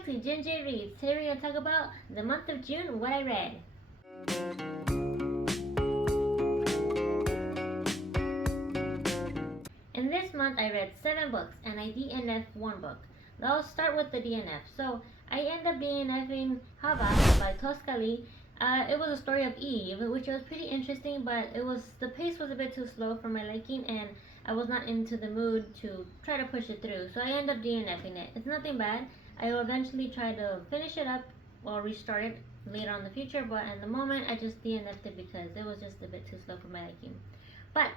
back to Ginger Reads. Today we're going to talk about the month of June, what I read. In this month I read 7 books and I DNF'd 1 book. I'll start with the DNF. So I ended up DNFing Havas by Toscali. It was a story of Eve, which was pretty interesting, but the pace was a bit too slow for my liking, and I was not into the mood to try to push it through. So I ended up DNFing it. It's nothing bad. I will eventually try to finish it up or restart it later on in the future, but at the moment I just DNF'd it because it was just a bit too slow for my liking. But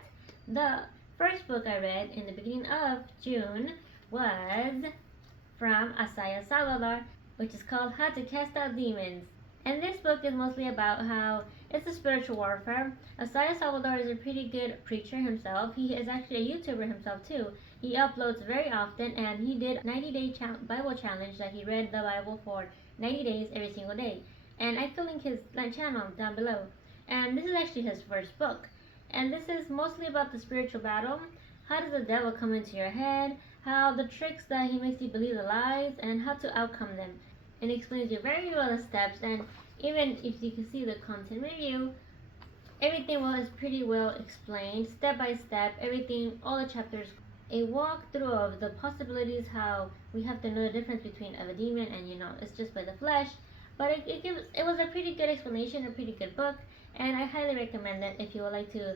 the first book I read in the beginning of June was from Saldivar, which is called How to Cast Out Demons. And this book is mostly about how it's a spiritual warfare. Saldivar is a pretty good preacher himself. He is actually a YouTuber himself too. He uploads very often, and he did 90-day Bible challenge that he read the Bible for 90 days every single day. And I can link his channel down below. And this is actually his first book. And this is mostly about the spiritual battle. How does the devil come into your head? How the tricks that he makes you believe the lies, and how to outcome them. And it explains you very well the steps, and even if you can see the content review, everything was pretty well explained, step by step, everything, all the chapters. A walkthrough of the possibilities, how we have to know the difference between a demon and it's just by the flesh. But it was a pretty good explanation, a pretty good book, and I highly recommend it if you would like to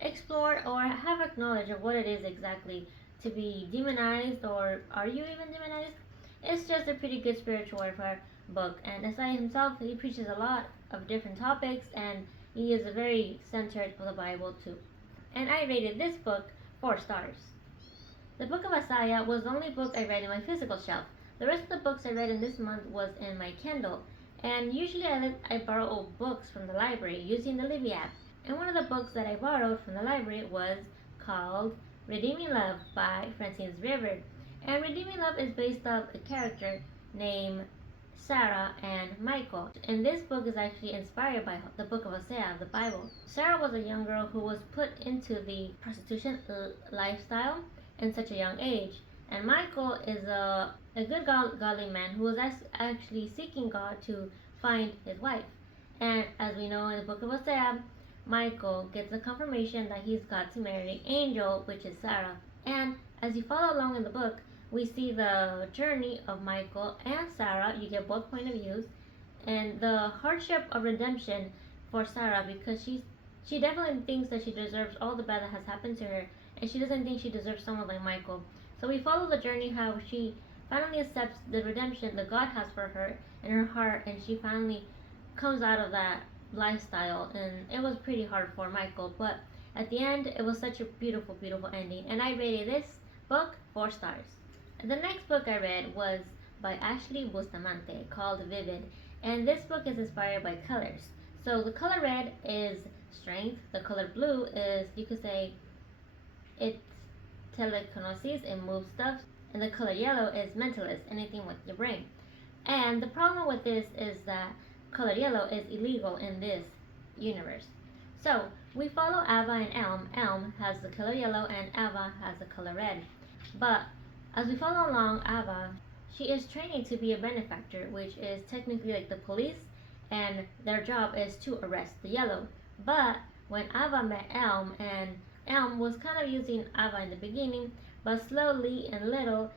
explore or have a knowledge of what it is exactly to be demonized, or are you even demonized? It's just a pretty good spiritual warfare book, and Asai himself, he preaches a lot of different topics, and he is very centered for the Bible too. And I rated this book 4 stars. The Book of Isaiah was the only book I read in my physical shelf. The rest of the books I read in this month was in my Kindle, and usually I borrow old books from the library using the Libby app. And one of the books that I borrowed from the library was called Redeeming Love by Francine River. And Redeeming Love is based off a character named Sarah and Michael. And this book is actually inspired by the book of Hosea, the Bible. Sarah was a young girl who was put into the prostitution lifestyle in such a young age. And Michael is a good godly man who was actually seeking God to find his wife. And as we know in the book of Hosea, Michael gets a confirmation that he's got to marry Angel, which is Sarah. And as you follow along in the book, we see the journey of Michael and Sarah. You get both point of views, and the hardship of redemption for Sarah, because she definitely thinks that she deserves all the bad that has happened to her, and she doesn't think she deserves someone like Michael. So we follow the journey how she finally accepts the redemption that God has for her in her heart, and she finally comes out of that lifestyle. And it was pretty hard for Michael, but at the end it was such a beautiful ending, and I rated this book 4 stars. The next book I read was by Ashley Bustamante called Vivid, and this book is inspired by colors. So the color red is strength, the color blue is, you could say, it's telekinesis, it moves stuff, and the color yellow is mentalist, anything with your brain. And the problem with this is that color yellow is illegal in this universe. So we follow Ava and Elm. Elm has the color yellow and Ava has the color red. But as we follow along, Ava, she is training to be a benefactor, which is technically like the police, and their job is to arrest the yellow. But when Ava met Elm, and Elm was kind of using Ava in the beginning, but slowly and little,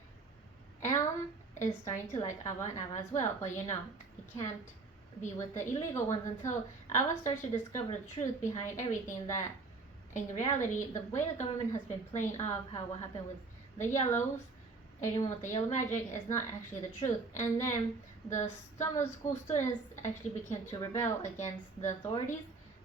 Elm is starting to like Ava and Ava as well. But you can't be with the illegal ones until Ava starts to discover the truth behind everything, that in reality, the way the government has been playing off how what happened with the yellows, everyone with the yellow magic, is not actually the truth. And then some of the school students actually began to rebel against the authorities,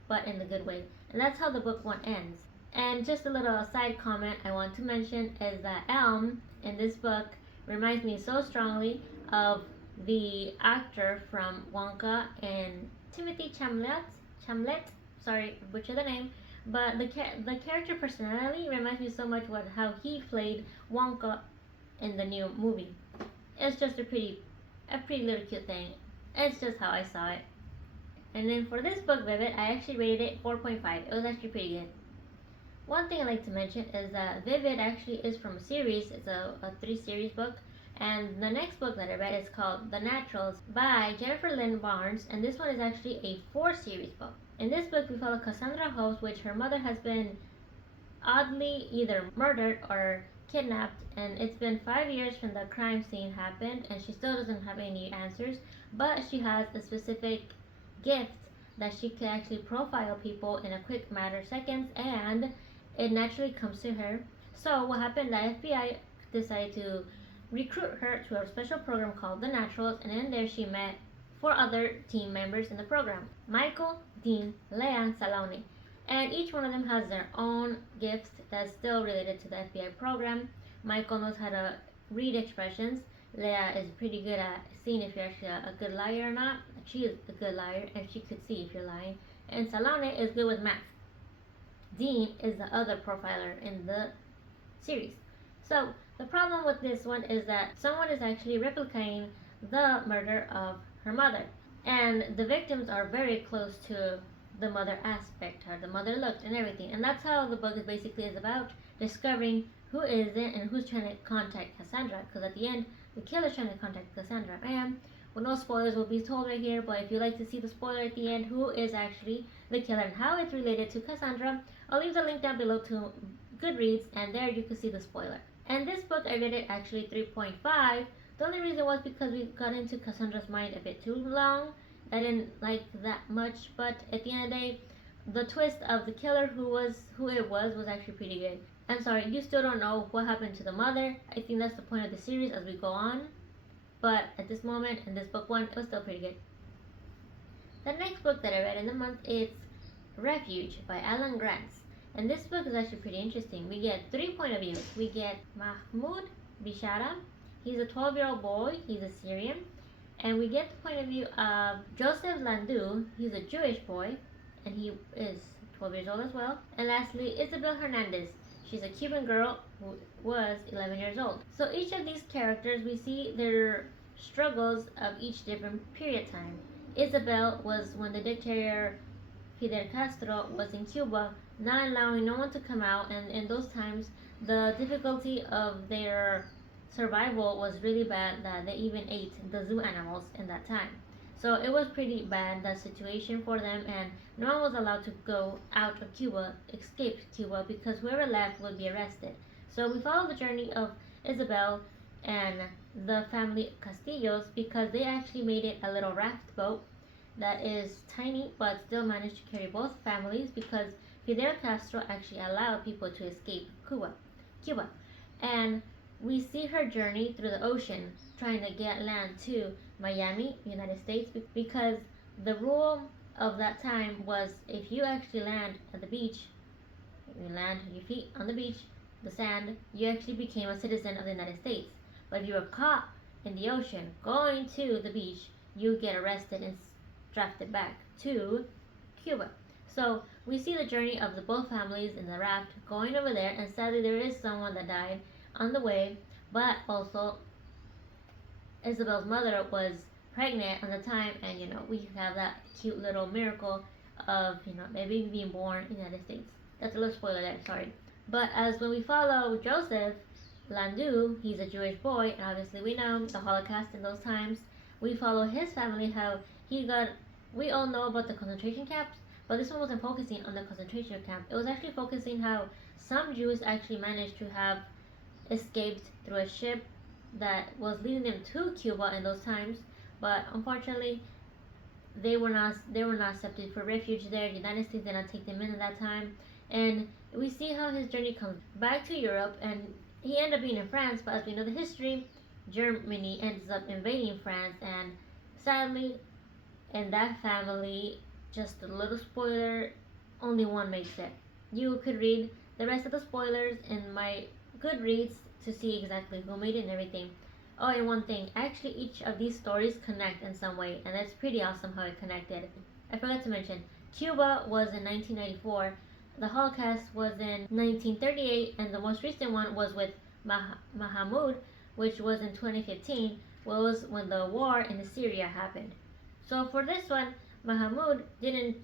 but in the good way. And that's how the book 1 ends. And just a little side comment I want to mention is that Elm in this book reminds me so strongly of the actor from Wonka and Timothy Chamlet. Sorry, butcher the name. But the character personality reminds me so much of how he played Wonka in the new movie. It's just a pretty little cute thing. It's just how I saw it. And then for this book, Vivid, I actually rated it 4.5. It was actually pretty good. One thing I'd like to mention is that Vivid actually is from a series. It's a 3 series book And the next book that I read is called The Naturals by Jennifer Lynn Barnes, and this one is actually a 4 series book. In this book, we follow Cassandra Hobbs, which her mother has been oddly either murdered or kidnapped, and it's been 5 years from the crime scene happened, and she still doesn't have any answers, but she has a specific gift that she can actually profile people in a quick matter of seconds, and it naturally comes to her. So what happened, the FBI decided to recruit her to a special program called The Naturals, and in there she met 4 other team members in the program: Michael, Dean, Leah, and Saloni. And each one of them has their own gifts that's still related to the FBI program. Michael knows how to read expressions. Leah is pretty good at seeing if you're actually a good liar or not. She is a good liar, and she could see if you're lying. And Salone is good with math. Dean is the other profiler in the series. So the problem with this one is that someone is actually replicating the murder of her mother, and the victims are very close to the mother aspect, how the mother looked and everything. And that's how the book is basically is about discovering who is it and who's trying to contact Cassandra, because at the end the killer's trying to contact Cassandra. And well, no spoilers will be told right here, but if you like to see the spoiler at the end, who is actually the killer and how it's related to Cassandra, I'll leave the link down below to Goodreads, and there you can see the spoiler. And this book, I rated actually 3.5. The only reason was because we got into Cassandra's mind a bit too long. I didn't like that much, but at the end of the day, the twist of the killer who it was actually pretty good. I'm sorry, you still don't know what happened to the mother. I think that's the point of the series as we go on. But at this moment, in this book 1, it was still pretty good. The next book that I read in the month is Refuge by Alan Gratz. And this book is actually pretty interesting. We get 3 point of views. We get Mahmoud Bishara. He's a 12-year-old boy. He's a Syrian. And we get the point of view of Joseph Landu. He's a Jewish boy, and he is 12 years old as well. And lastly, Isabel Hernandez. She's a Cuban girl who was 11 years old. So each of these characters, we see their struggles of each different period time. Isabel was when the dictator Fidel Castro was in Cuba, not allowing no one to come out, and in those times the difficulty of their survival was really bad that they even ate the zoo animals in that time. So it was pretty bad, that situation for them, and no one was allowed to go out of Cuba, escape Cuba, because whoever left would be arrested. So we follow the journey of Isabel and the family Castillos, because they actually made it a little raft boat that is tiny but still managed to carry both families, because Fidel Castro actually allowed people to escape Cuba. And we see her journey through the ocean trying to get land to Miami, United States, because the rule of that time was if you actually land at the beach, you land your feet on the beach, the sand, you actually became a citizen of the United States. But if you were caught in the ocean going to the beach, you get arrested and drafted back to Cuba. So we see the journey of the both families in the raft going over there, and sadly there is someone that died on the way, but also Isabel's mother was pregnant at the time, and we have that cute little miracle of baby being born in the United States. That's a little spoiler there, sorry. But as when we follow Joseph Landu, he's a Jewish boy, and obviously we know the Holocaust in those times. We follow his family, how we all know about the concentration camps, but this one wasn't focusing on the concentration camp. It was actually focusing how some Jews actually managed to have escaped through a ship that was leading them to Cuba in those times, but unfortunately they were not accepted for refuge there. The United States did not take them in at that time, and we see how his journey comes back to Europe, and he ended up being in France. But as we know the history, Germany ends up invading France, and sadly, in that family, just a little spoiler, only one makes it. You could read the rest of the spoilers in my Goodreads to see exactly who made it and everything. Oh, and one thing, actually each of these stories connect in some way, and that's pretty awesome how it connected. I forgot to mention, Cuba was in 1994, the Holocaust was in 1938, and the most recent one was with Mahmoud, which was in 2015, was when the war in Syria happened. So for this one, Mahmoud didn't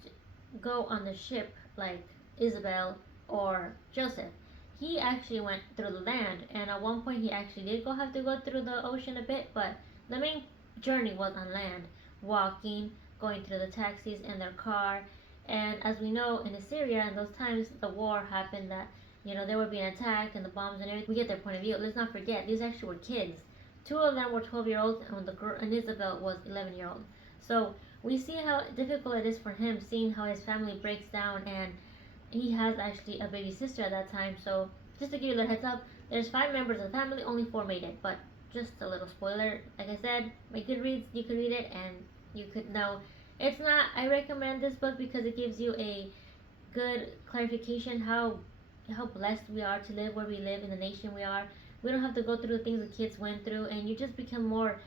go on the ship like Isabel or Joseph. he actually went through the land, and at one point he actually did have to go through the ocean a bit, but the main journey was on land, walking, going through the taxis in their car. And as we know, in Assyria in those times, the war happened that they were being attacked and the bombs and everything. We get their point of view. Let's not forget, these actually were kids. Two of them were 12-year-olds, and the girl and Isabel was 11-year-old. So we see how difficult it is for him, seeing how his family breaks down, and he has actually a baby sister at that time. So just to give you a little heads up, there's 5 members of the family, only 4 made it. But just a little spoiler, like I said, my Goodreads, you could read it and you could know. It's not, I recommend this book because it gives you a good clarification how blessed we are to live where we live in the nation we are. We don't have to go through the things the kids went through, and you just become more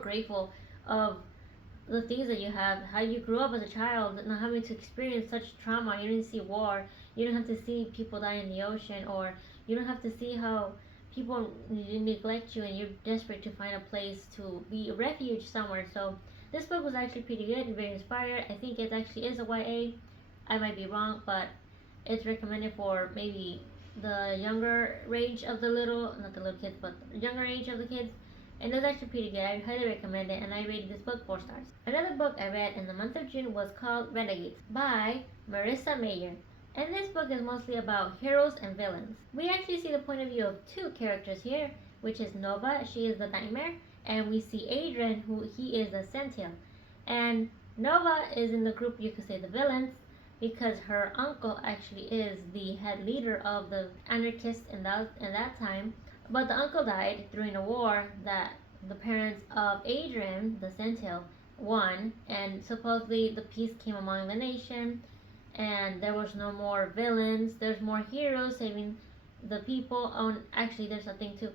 grateful of the things that you have, how you grew up as a child, not having to experience such trauma. You didn't see war. You don't have to see people die in the ocean, or you don't have to see how people neglect you and you're desperate to find a place to be a refuge somewhere. So this book was actually pretty good and very inspired. I think it actually is a YA. I might be wrong, but it's recommended for maybe the younger age of the not the little kids, but the younger age of the kids. And it's actually pretty good. I highly recommend it, and I rated this book 4 stars. Another book I read in the month of June was called Renegades by Marissa Meyer. And this book is mostly about heroes and villains. We actually see the point of view of 2 characters here, which is Nova, she is the nightmare, and we see Adrian, who he is the Sentinel. And Nova is in the group, you could say, the villains, because her uncle actually is the head leader of the anarchists in that time. But the uncle died during a war that the parents of Adrian, the Sentinel, won, and supposedly the peace came among the nation, and there was no more villains. There's more heroes saving the people. Actually, there's something too.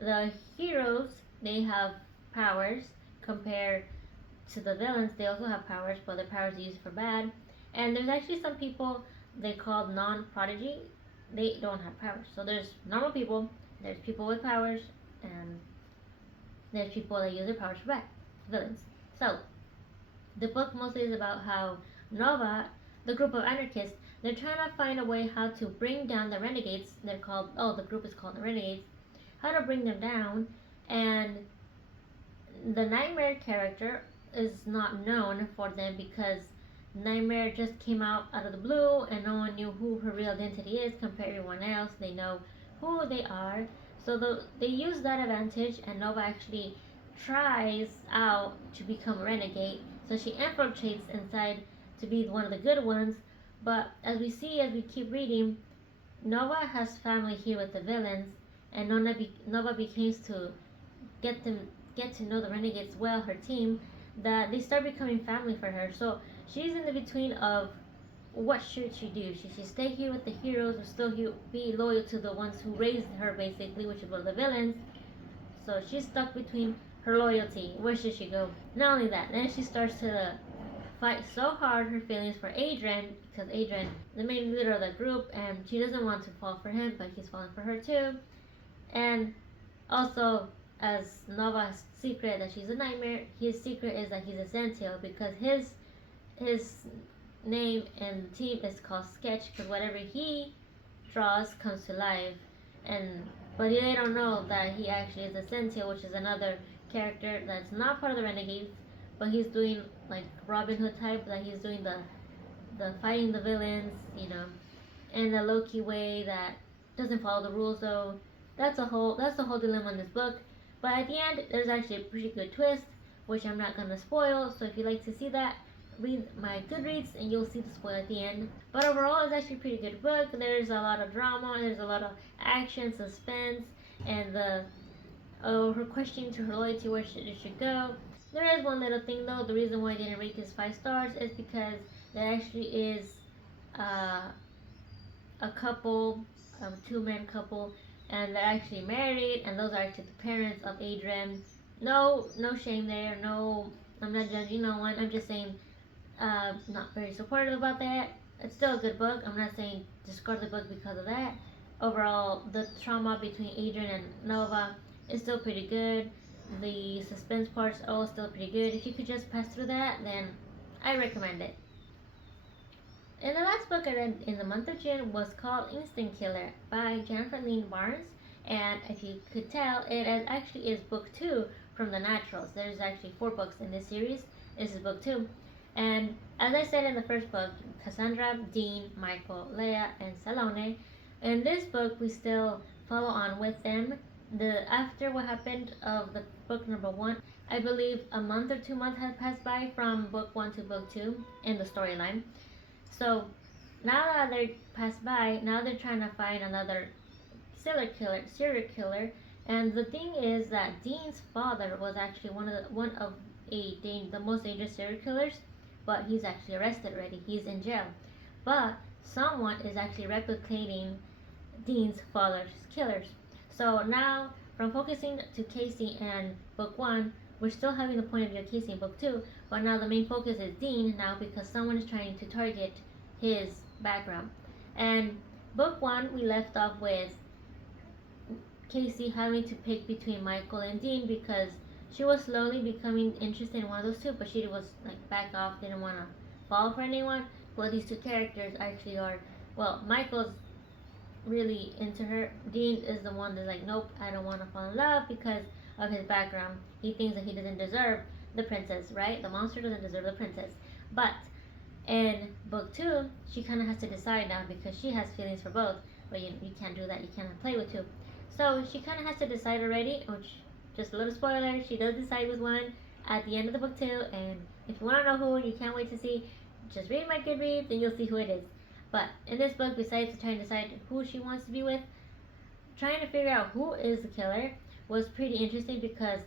The heroes, they have powers compared to the villains. They also have powers, but their powers are used for bad. And there's actually some people they call non-prodigy. They don't have powers. So there's normal people, there's people with powers, and there's people that use their powers for bad, villains. So the book mostly is about how Nova, the group of anarchists, they're trying to find a way how to bring down the Renegades. The group is called the Renegades. How to bring them down, and the Nightmare character is not known for them because Nightmare just came out of the blue and no one knew who her real identity is compared to everyone else. They know who they are. So they use that advantage, and Nova actually tries out to become a renegade. So she infiltrates inside to be one of the good ones. But as we see, as we keep reading, Nova has family here with the villains, and Nova begins to get to know the Renegades well, her team, that they start becoming family for her. So she's in the between of what should she do? Should she stay here with the heroes or still be loyal to the ones who raised her, basically, which were the villains? So she's stuck between her loyalty. Where should she go? Not only that, then she starts to fight so hard her feelings for Adrian, because Adrian, the main leader of the group, and she doesn't want to fall for him, but he's falling for her too. And also, as Nova's secret that she's a nightmare, his secret is that he's a Sentinel, because his name in the team is called Sketch, because whatever he draws comes to life. But they don't know that he actually is a Sentinel, which is another character that's not part of the Renegades, but he's doing like Robin Hood type, that he's doing the fighting the villains, in a low-key way that doesn't follow the rules. So that's the whole dilemma in this book. But at the end, there's actually a pretty good twist, which I'm not gonna spoil. So if you like to see that, read my Goodreads and you'll see the spoiler at the end. But overall, it's actually a pretty good book. There's a lot of drama, there's a lot of action, suspense, and her questioning to her loyalty, where it should go. There is one little thing though. The reason why I didn't rate this 5 stars is because there actually is a couple, 2-man couple, and they're actually married, and those are actually the parents of Adrian. No shame there. No, I'm not judging no one. I'm just saying, not very supportive about that. It's still a good book. I'm not saying discard the book because of that. Overall, the trauma between Adrian and Nova is still pretty good. The suspense parts are still pretty good. If you could just pass through that, then I recommend it. And the last book I read in the month of June was called Instant Killer by Lynn Barnes. And if you could tell, actually is book two from the Naturals. There's actually four books in this series. This is book two. And as I said in the first book, Cassandra, Dean, Michael, Leia, and Salome. In this book, we still follow on with them. After what happened of the book number one, I believe a month or 2 months had passed by from book one to book two in the storyline. So now that they're passed by, now they're trying to find another serial killer. And the thing is that Dean's father was actually the most dangerous serial killers, but he's actually arrested already. He's in jail. But someone is actually replicating Dean's father's killers. So now, from focusing to Casey and book one, we're still having the point of view of Casey in book two, but now the main focus is Dean now because someone is trying to target his background. And book one, we left off with Casey having to pick between Michael and Dean because she was slowly becoming interested in one of those two, but she was like back off, didn't want to fall for anyone. Well, these two characters actually are. Well, Michael's really into her. Dean is the one that's like, nope, I don't want to fall in love because of his background. He thinks that he doesn't deserve the princess, right? The monster doesn't deserve the princess. But in book two, she kind of has to decide now because she has feelings for both. But you can't do that. You can't play with two. So she kind of has to decide already, which, just a little spoiler, she does decide with one at the end of the book two. And if you want to know who, you can't wait to see, just read my Goodreads and you'll see who it is. But in this book, besides trying to decide who she wants to be with, trying to figure out who is the killer was pretty interesting because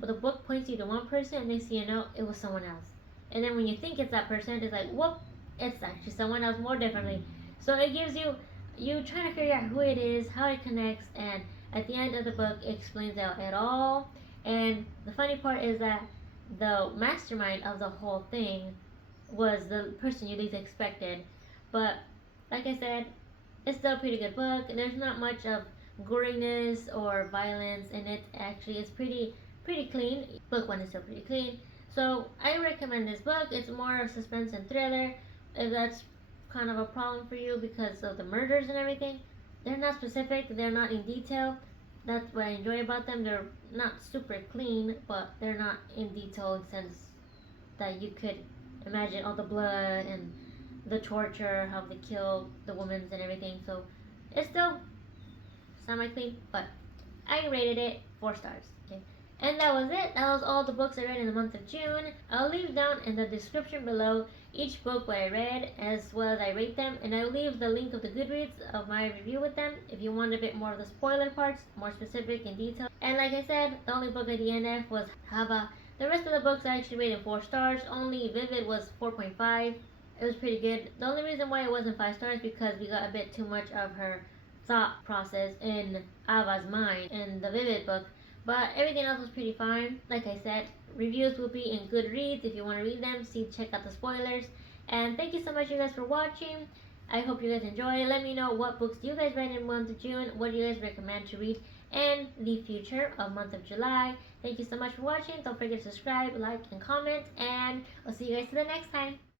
the book points you to one person and next thing you know, it was someone else. And then when you think it's that person, it's like, whoop, it's actually someone else more differently. So it gives you trying to figure out who it is, how it connects, and at the end of the book, it explains out it all. And the funny part is that the mastermind of the whole thing was the person you least expected. But like I said, it's still a pretty good book. There's not much of goriness or violence in it. Actually, it's pretty clean. Book one is still pretty clean. So I recommend this book. It's more of suspense and thriller. If that's kind of a problem for you because of the murders and everything, they're not specific. They're not in detail. That's what I enjoy about them. They're not super clean, but they're not in detail in the sense that you could imagine all the blood and the torture, how they kill the women and everything. So it's still semi-clean, but I rated it 4 stars. Okay. And that was it. That was all the books I read in the month of June. I'll leave down in the description below each book what I read as well as I rate them, and I'll leave the link of the Goodreads of my review with them if you want a bit more of the spoiler parts, more specific in detail. And like I said, the only book I DNF was Hava. The rest of the books I actually rated 4 stars. Only Vivid was 4.5. It was pretty good. The only reason why it wasn't 5 stars is because we got a bit too much of her thought process in Ava's mind in the Vivid book. But everything else was pretty fine. Like I said, reviews will be in Goodreads if you want to read them. Check out the spoilers. And thank you so much, you guys, for watching. I hope you guys enjoy. Let me know what books you guys read in the month of June. What do you guys recommend to read in the future of month of July? Thank you so much for watching. Don't forget to subscribe, like, and comment. And I'll see you guys the next time.